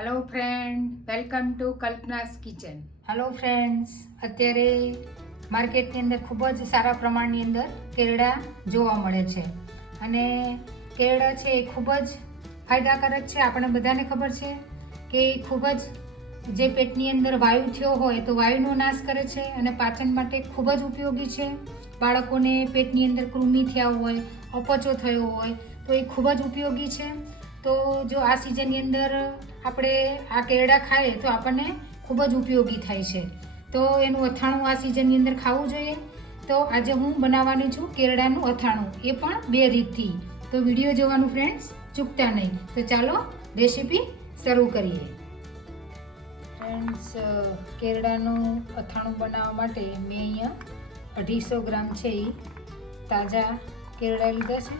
Hello friend welcome to Kalpana's kitchen hello friends અત્યારે માર્કેટની અંદર ખૂબ જ સારા પ્રમાણની અંદર કેરડા જોવા મળે છે. અને કેરડા છે એ ખૂબ જ ફાયદાકારક છે. આપણે બધાને ખબર છે કે એ ખૂબ જ જે પેટની અંદર વાયુ થયો હોય તો વાયુનો નાશ કરે છે અને પાચન માટે ખૂબ જ ઉપયોગી છે. બાળકોને પેટની અંદર કૃમિ થયા હોય, અપચો થયો હોય તો એ ખૂબ જ ઉપયોગી છે. તો જો આ સિઝનની અંદર આપણે આ કેળા ખાઈએ તો આપણને ખૂબ જ ઉપયોગી થાય છે. તો એનું અથાણું આ સિઝનની અંદર ખાવું જોઈએ. તો આજે હું બનાવવાની છું કેરડાનું અથાણું. એ પણ બે રીતથી. તો વીડિયો જોવાનું ફ્રેન્ડ્સ ચૂકતા નહીં. તો ચાલો રેસીપી શરૂ કરીએ. ફ્રેન્ડ્સ કેરડાનું અથાણું બનાવવા માટે મેં અહીંયા અઢીસો ગ્રામ છે એ તાજા કેરડા લીધા છે.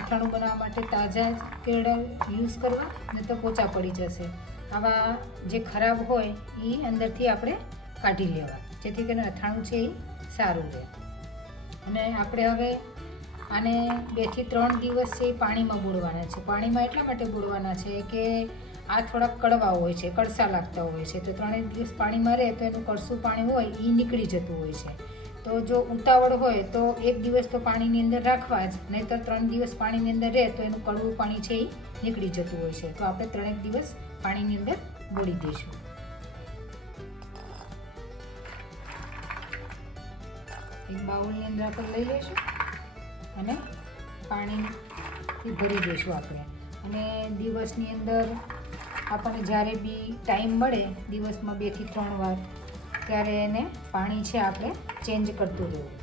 અથાણું બનાવવા માટે તાજા કેળા યુઝ કરવા, નહીં તો પોચા પડી જશે. આવા જે ખરાબ હોય એ અંદરથી આપણે કાઢી લેવા. જેથી કરીને અથાણું છે એ સારું રહે. અને આપણે હવે આને બેથી ત્રણ દિવસ છે એ પાણીમાં બોળવાના છે. પાણીમાં એટલા માટે બોળવાના છે કે આ થોડાક કડવા હોય છે, કડસા લાગતા હોય છે. તો ત્રણેક દિવસ પાણીમાં રહે તો એનું કડસું પાણી હોય એ નીકળી જતું હોય છે. તો જો ઉતાવળ હોય તો એક દિવસ તો પાણીની અંદર રાખવા જ, નહીંતર ત્રણ દિવસ પાણીની અંદર રહે તો એનું કડવું પાણી છે એ નીકળી જતું હોય છે. તો આપણે ત્રણેક દિવસ પાણીની અંદર બોળી દઈશું. એક બાઉલની અંદર આપણે લઈ લઈશું અને પાણીથી ભરી દઈશું આપણે. અને દિવસની અંદર આપણને જ્યારે બી ટાઈમ મળે, દિવસમાં બેથી ત્રણ વાર ત્યારે એને પાણી છે આપણે ચેન્જ કરતું રહેવું.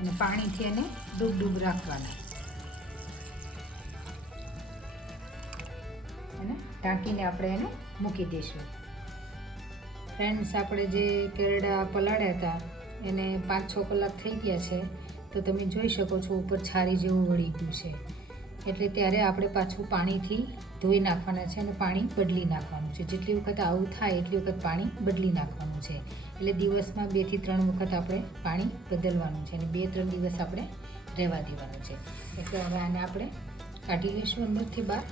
અને પાણીથી એને ડૂબ ડૂબ રાખવાના. અને ઢાંકીને આપણે એને મૂકી દઈશું. ફ્રેન્ડ્સ આપણે જે કેરડા પલાળ્યા હતા, એને પાંચ છ કલાક થઈ ગયા છે, તો તમે જોઈ શકો છો, ઉપર છારી જેવું વળી ગયું છે. એટલે ત્યારે આપણે પાછું પાણીથી ધોઈ નાખવાના છે અને પાણી બદલી નાખવાનું છે. જેટલી વખત આવું થાય એટલી વખત પાણી બદલી નાખવાનું છે. એટલે દિવસમાં બેથી ત્રણ વખત આપણે પાણી બદલવાનું છે અને બે ત્રણ દિવસ આપણે રહેવા દેવાનું છે. એટલે હવે આને આપણે કાઢી લઈશું અંદરથી બહાર.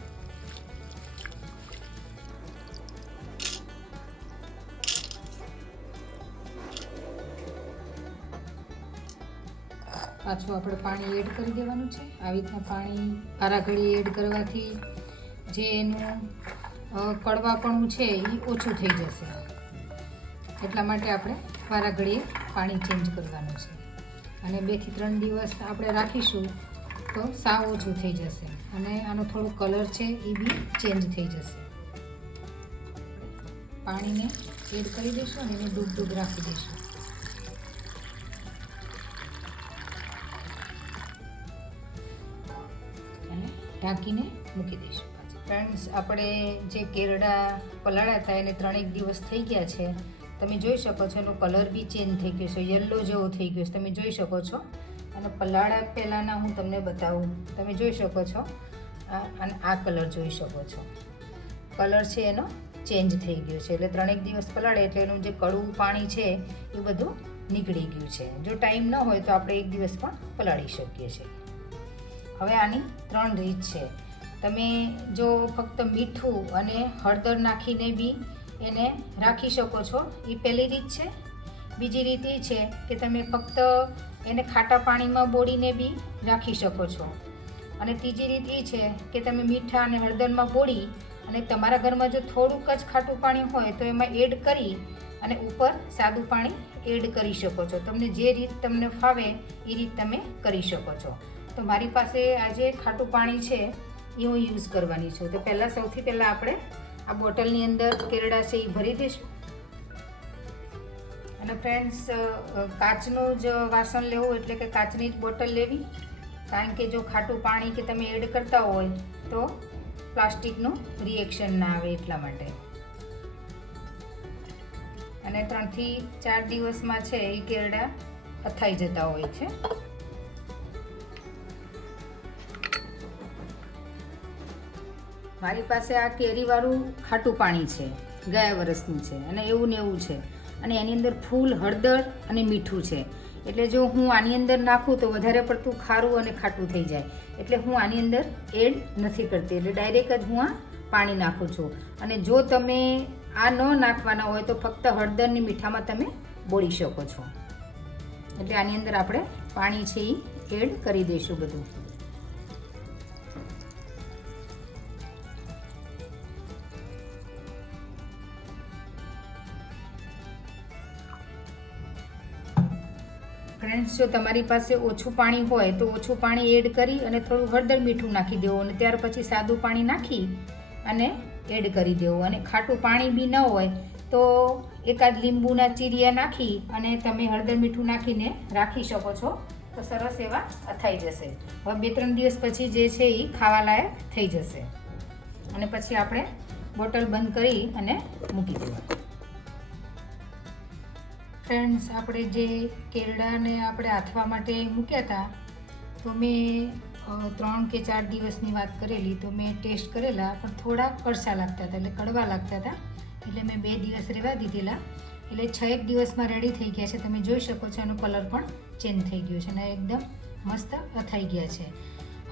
પાછું આપણે પાણી એડ કરી દેવાનું છે. આવી રીતના પાણી આરાઘડી એડ કરવાથી જે એનું કડવાપણું છે એ ઓછું થઈ જશે. એટલા માટે આપણે વારાઘડીએ પાણી ચેન્જ કરવાનું છે. અને બેથી ત્રણ દિવસ આપણે રાખીશું તો સાવ ઓછું થઈ જશે. અને આનો થોડો કલર છે એ બી ચેન્જ થઈ જશે. પાણીને એડ કરી દઈશું અને એને ડૂબ ડૂબ રાખી દઈશું. ઢાંકીને મૂકી દઈશું ફ્રેન્ડ્સ આપણે જે કેરડા પલાળ્યા હતા એને ત્રણેક દિવસ થઈ ગયા છે. તમે જોઈ શકો છો, એનો કલર બી ચેન્જ થઈ ગયો છે. યલો જેવો થઈ ગયો છે. તમે જોઈ શકો છો. અને પલાળા પહેલાંના હું તમને બતાવું. તમે જોઈ શકો છો. અને આ કલર જોઈ શકો છો. કલર છે એનો ચેન્જ થઈ ગયો છે. એટલે ત્રણેક દિવસ પલાળે એટલે એનું જે કડવું પાણી છે એ બધું નીકળી ગયું છે. જો ટાઈમ ન હોય તો આપણે એક દિવસ પણ પલાળી શકીએ છીએ. હવે આની ત્રણ રીત છે. તમે જો ફક્ત મીઠું અને હળદર નાખીને બી એને રાખી શકો છો, એ પહેલી રીત છે. બીજી રીત એ છે કે તમે ફક્ત એને ખાટા પાણીમાં બોળીને બી રાખી શકો છો. અને ત્રીજી રીત એ છે કે તમે મીઠા અને હળદરમાં બોળી અને તમારા ઘરમાં જો થોડુંક જ ખાટું પાણી હોય તો એમાં એડ કરી અને ઉપર સાદું પાણી એડ કરી શકો છો. તમને જે રીત તમને ફાવે એ રીત તમે કરી શકો છો. તો મારી પાસે આજે ખાટું પાણી છે, એ હું યુઝ કરવાની છું. તો પહેલાં સૌથી પહેલાં આપણે આ બોટલની અંદર કેરડા છે એ ભરી દઈશું. અને ફ્રેન્ડ્સ કાચનું જ વાસણ લેવું એટલે કે કાચની જ બોટલ લેવી. કારણ કે જો ખાટું પાણી કે તમે એડ કરતા હોય, તો પ્લાસ્ટિકનું રિએક્શન ના આવે એટલા માટે. અને ત્રણથી ચાર દિવસમાં છે એ કેરડા અથાઈ જતા હોય છે. મારી પાસે આ કેરીવાળું ખાટું પાણી છે, ગયા વર્ષનું છે અને એવું ને એવું છે. અને એની અંદર ફૂલ, હળદર અને મીઠું છે. એટલે જો હું આની અંદર નાખું તો વધારે પડતું ખારું અને ખાટું થઈ જાય. એટલે હું આની અંદર એડ નથી કરતી. એટલે ડાયરેક્ટ જ હું આ પાણી નાખું છું. અને જો તમે આ ન નાખવાના હોય તો ફક્ત હળદરની મીઠામાં તમે બોળી શકો છો. એટલે આની અંદર આપણે પાણી છે એ એડ કરી દઈશું બધું. ફ્રેન્ડ્સ જો તમારી પાસે ઓછું પાણી હોય તો ઓછું પાણી એડ કરી અને થોડું હળદર મીઠું નાખી દેવું અને ત્યાર પછી સાદું પાણી નાખી અને એડ કરી દેવું. અને ખાટું પાણી બી ન હોય તો એકાદ લીંબુના ચીરિયા નાખી અને તમે હળદર મીઠું નાખીને રાખી શકો છો. તો સરસ એવા અથાઈ જશે. હવે બે ત્રણ દિવસ પછી જે છે એ ખાવાલાયક થઈ જશે. અને પછી આપણે બોટલ બંધ કરી અને મૂકી દેવા ફ્રેન્ડ્સ આપણે જે કેરડાને આપણે આથવા માટે મૂક્યા હતા, તો મેં ત્રણ કે ચાર દિવસની વાત કરેલી, તો મેં ટેસ્ટ કરેલા, પણ થોડા કડસા લાગતા હતા, એટલે કડવા લાગતા હતા, એટલે મેં બે દિવસ રહેવા દીધેલા, એટલે છ એક દિવસમાં રેડી થઈ ગયા છે, તમે જોઈ શકો છો એનો કલર પણ ચેન્જ થઈ ગયો છે, અને એકદમ મસ્ત અથાઈ ગયા છે.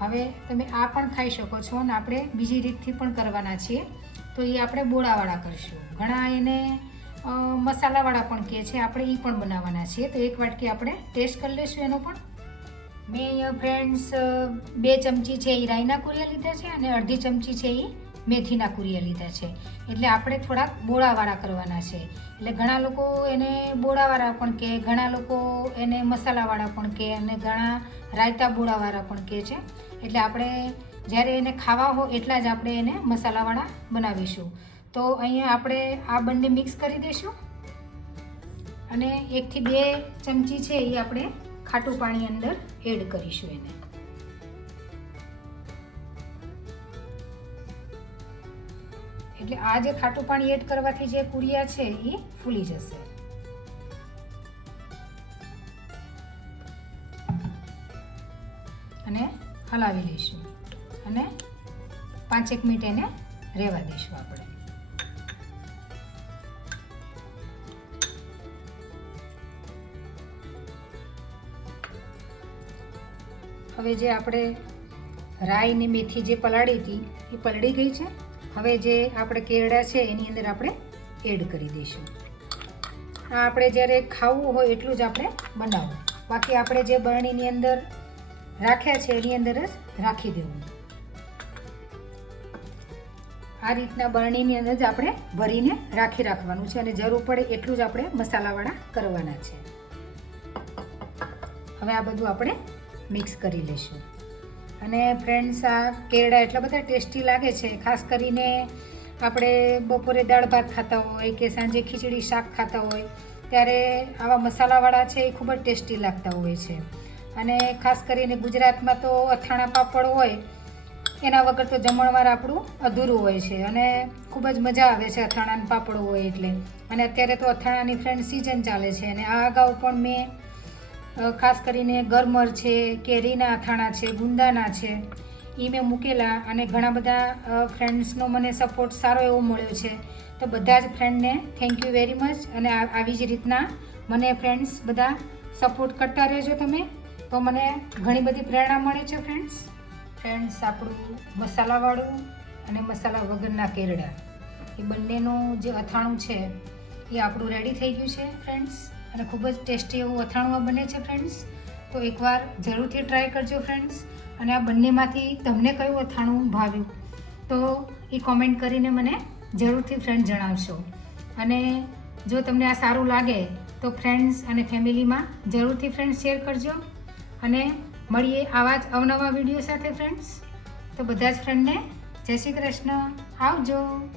હવે તમે આ પણ ખાઈ શકો છો, અને આપણે બીજી રીતથી પણ કરવાના છીએ, તો એ આપણે બોળાવાળા કરીશું. ઘણા એને મસાલાવાળા પણ કહે છે, આપણે એ પણ બનાવવાના છીએ. તો એક વાટકી આપણે ટેસ્ટ કરી લઈશું એનો પણ. મેં અહીંયા ફ્રેન્ડ્સ બે ચમચી છે એ રાઈના કુરિયા લીધા છે અને અડધી ચમચી છે એ મેથીના કુરિયા લીધા છે. એટલે આપણે થોડાક બોળાવાળા કરવાના છે. એટલે ઘણા લોકો એને બોળાવાળા પણ કહે ઘણા લોકો એને મસાલાવાળા પણ કહે અને ઘણા રાયતા બોળાવાળા પણ કહે છે. એટલે આપણે જ્યારે એને ખાવા હો એટલા જ આપણે એને મસાલાવાળા બનાવીશું. તો અહીંયા આપણે આ બંને મિક્સ કરી દઈશું. અને એકથી બે ચમચી છે એ આપણે ખાટું પાણી અંદર એડ કરીશું એને. એટલે આ જે ખાટું પાણી એડ કરવાથી જે કુરિયા છે એ ફૂલી જશે. અને હલાવી લઈશું. અને પાંચેક મિનિટ એને રહેવા દઈશું આપણે. હવે જે આપણે રાઈ ને મેથી જે પલાળી હતી, એ પલળી ગઈ છે. હવે જે આપણે કેરડા છે, એની અંદર આપણે એડ કરી દઈશું. આ આપણે જ્યારે ખાવું હોય એટલું જ આપણે બનાવવું. બાકી આપણે જે બરણીની અંદર રાખ્યા છે, એની અંદર જ રાખી દેવું. આ રીતના બરણીની અંદર જ આપણે ભરીને રાખી રાખવાનું છે અને જરૂર પડે એટલું જ આપણે મસાલાવાળા કરવાના છે. હવે આ બધું આપણે મિક્સ કરી લઈશું અને ફ્રેન્ડ્સ આ કેરડા એટલા બધા ટેસ્ટી લાગે છે, ખાસ કરીને આપણે બપોરે દાળ ભાત ખાતા હોય કે સાંજે ખીચડી, શાક ખાતા હોય, ત્યારે આવા મસાલાવાળા છે એ ખૂબ જ ટેસ્ટી લાગતા હોય છે. અને ખાસ કરીને ગુજરાતમાં તો અથાણા પાપડ હોય, એના વગર તો જમણવાર આપણું અધૂરું હોય છે અને ખૂબ જ મજા આવે છે અથાણાના પાપડ હોય એટલે. અને અત્યારે તો અથાણાની ફ્રેન્ડ સિઝન ચાલે છે અને આ અગાઉ પણ મેં ખાસ કરીને ગરમર છે, કેરીના અથાણા છે, ગુંદાના છે એ મેં મૂકેલા અને ઘણા બધા ફ્રેન્ડ્સનો મને સપોર્ટ સારો એવો મળ્યો છે. તો બધા જ ફ્રેન્ડને થેન્ક યુ વેરી મચ અને આવી જ રીતના મને ફ્રેન્ડ્સ બધા સપોર્ટ કરતા રહેજો તમે. તો મને ઘણી બધી પ્રેરણા મળે છે ફ્રેન્ડ્સ ફ્રેન્ડ્સ આપણું મસાલાવાળું અને મસાલા વગરના કેરડા. એ બંનેનું જે અથાણું છે, એ આપણું રેડી થઈ ગયું છે ફ્રેન્ડ્સ અને ખૂબ જ ટેસ્ટી એવું અથાણું બને છે ફ્રેન્ડ્સ તો એકવાર જરૂરથી ટ્રાય કરજો ફ્રેન્ડ્સ અને આ બંનેમાંથી તમને કયું અથાણું ભાવ્યું? તો એ કોમેન્ટ કરીને મને જરૂરથી ફ્રેન્ડ જણાવશો. અને જો તમને આ સારું લાગે, તો ફ્રેન્ડ્સ અને ફેમિલીમાં જરૂરથી ફ્રેન્ડ્સ શેર કરજો. અને મળીએ આવા જ અવનવા વીડિયો સાથે ફ્રેન્ડ્સ તો બધા જ ફ્રેન્ડને જય શ્રી કૃષ્ણ. આવજો.